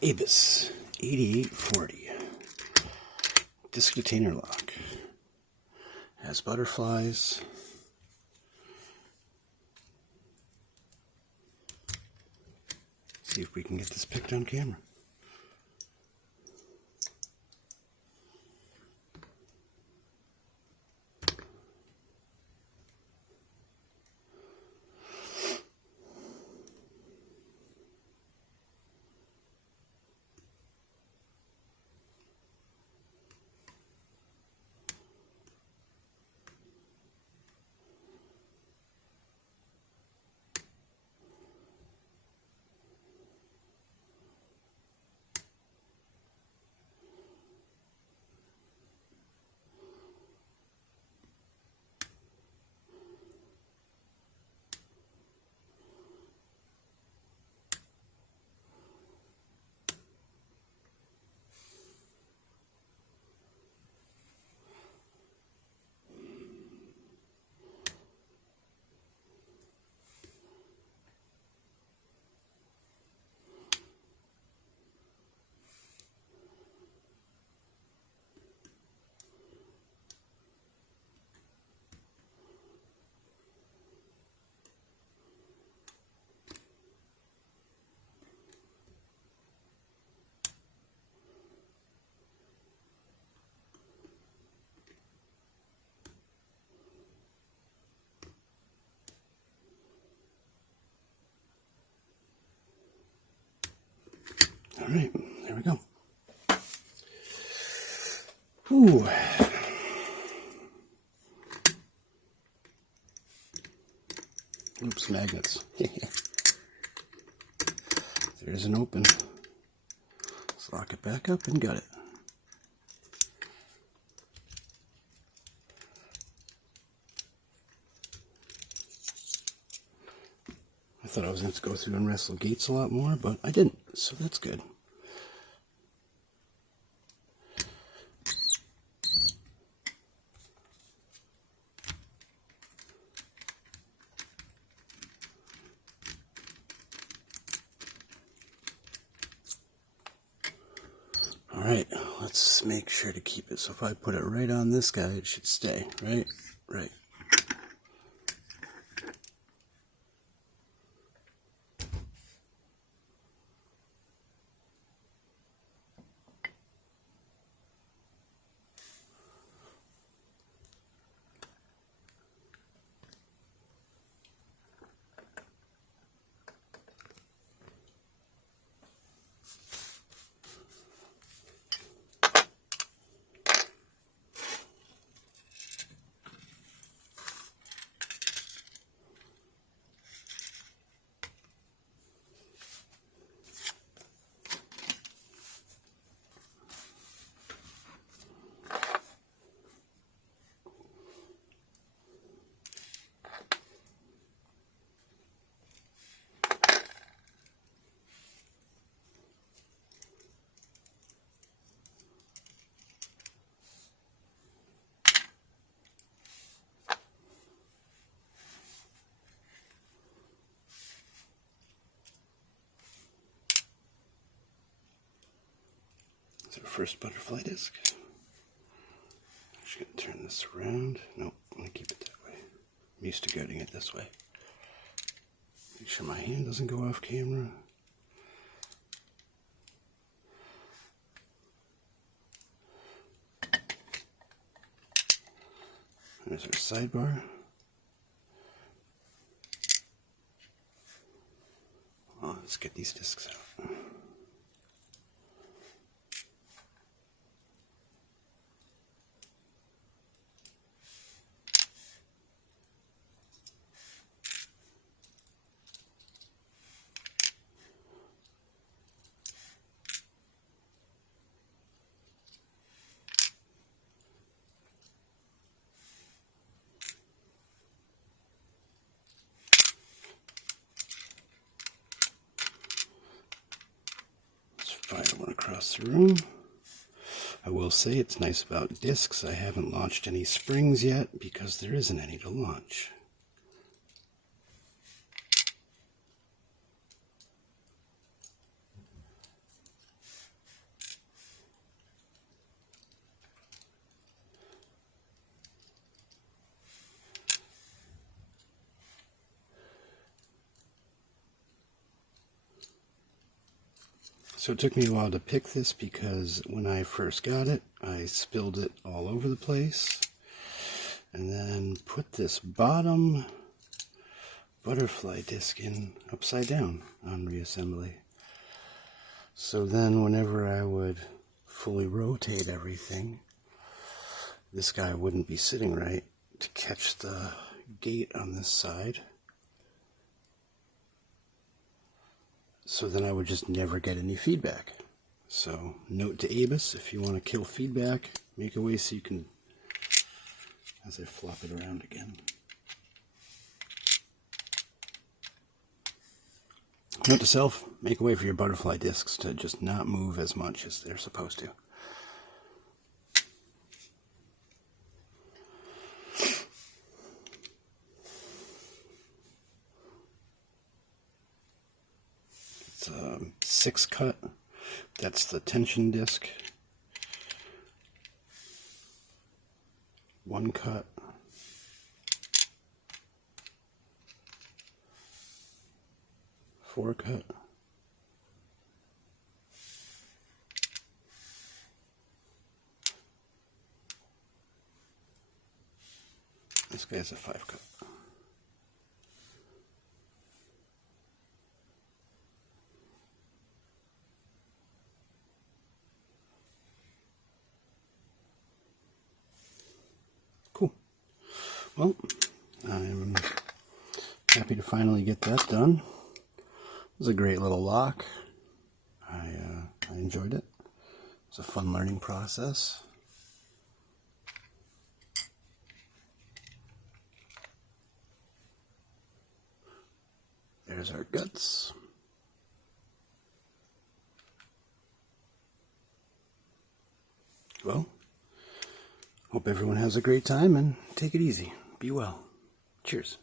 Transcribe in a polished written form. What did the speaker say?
Abus 8840 disc detainer lock. Has butterflies. See if we can get this picked on camera. All right, there we go. Ooh. Oops, magnets. There's an open. Let's lock it back up and gut it. I thought I was going to go through and wrestle gates a lot more, but I didn't, so that's good. Alright, let's make sure to keep it. So if I put it right on this guy, it should stay, right? Right. Our first butterfly disc. I'm just going to turn this around. Nope, I'm going to keep it that way. I'm used to getting it this way. Make sure my hand doesn't go off camera. There's our sidebar. Oh, let's get these discs out. Fire one across the room. I will say it's nice about discs. I haven't launched any springs yet because there isn't any to launch. So it took me a while to pick this because when I first got it, I spilled it all over the place. And then put this bottom butterfly disc in upside down on reassembly. So then whenever I would fully rotate everything, this guy wouldn't be sitting right to catch the gate on this side. So then I would just never get any feedback. So note to Abus, if you want to kill feedback, make a way so you can, as I flop it around again. Note to self, make a way for your butterfly discs to just not move as much as they're supposed to. It's a 6 cut. That's the tension disc. 1 cut. 4 cut. This guy's a 5 cut. Cool. Well, I'm happy to finally get that done. It was a great little lock. I enjoyed it. It was a fun learning process. There's our guts. Well, hope everyone has a great time and take it easy. Be well. Cheers.